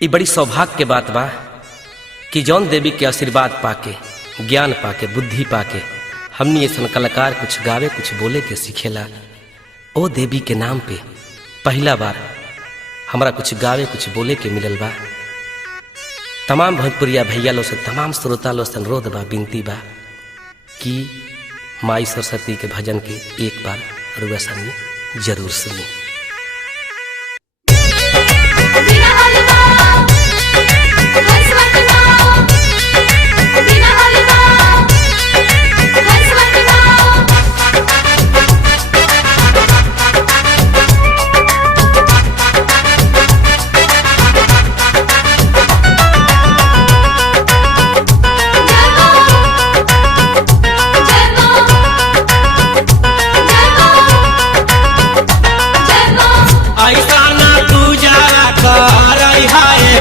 ये बड़ी सौभाग्य के बात बा कि जौन देवी के आशीर्वाद पाके, ज्ञान पाके, बुद्धि पाके हमनी ऐसा कलाकार कुछ गावे कुछ बोले के सीखेला। ओ देवी के नाम पे पहला बार हमरा कुछ गावे कुछ बोले के मिलल बा। तमाम भोजपुरिया भैया लो से, तमाम श्रोता लो से अनुरोध बा, विनती बा कि माई सरस्वती के भजन के एक बार रुआ सामने जरूर सुनी।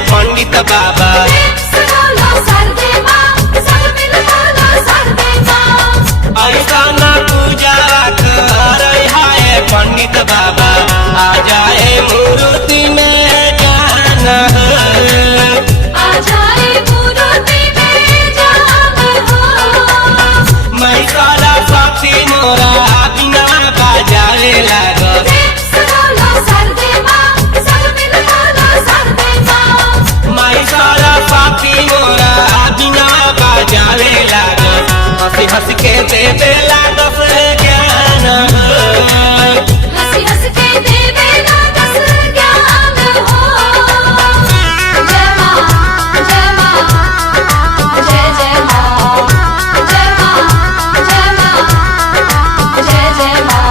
पंडित बाबा ऐसा ना पूजा कर पंडित बाबा आ जाए मूर्ति में जान, आ जाए मूर्ति में जान हो। मैं सारा साथी मोरा बिना बाजारे लागत, जावे लागत, हंसी हंस के देवे लागत ज्ञान, हंसी हंस के देवे लागत ज्ञान हो। जय मां जय मां जय जय मां, जय मां जय मां जय जय मां।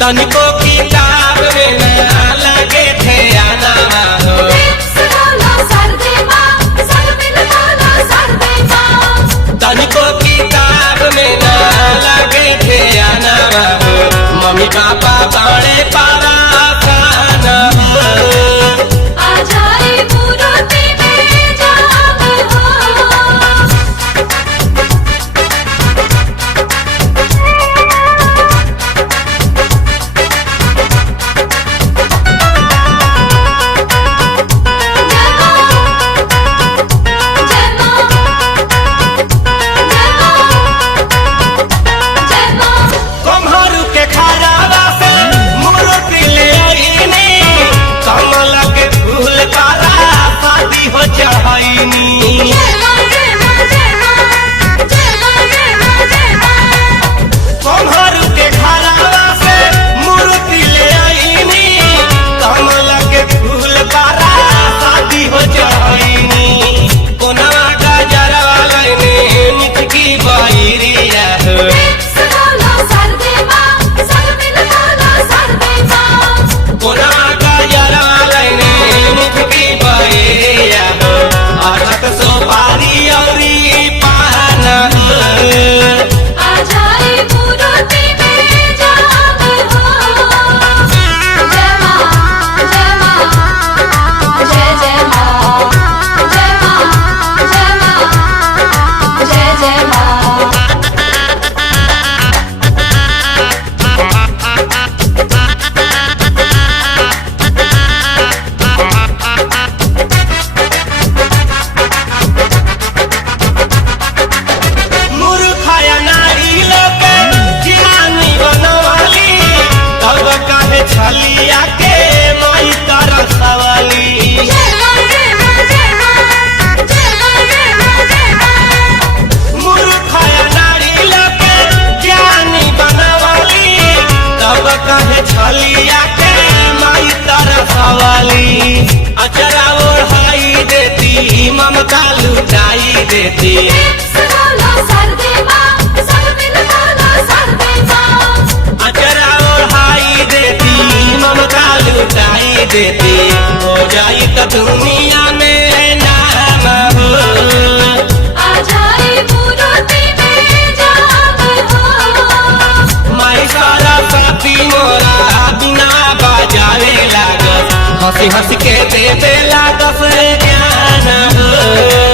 तनिको किताब में ना लगे थे आना हो, तनिको किताब में ना लगे थे आना हो। मम्मी पापा बड़े पारा खाना हो, आ जाए मूर्ति में जान हो। ममता लुटाई देती। सब मिल बेटी हो जाई तो दुनिया में नाम हो। आ जाए मूर्ति में जाग हो। माई सरस्वती मोरा बिना बजावे लागत हंसी हंस के देवे लागत ज्ञान हो।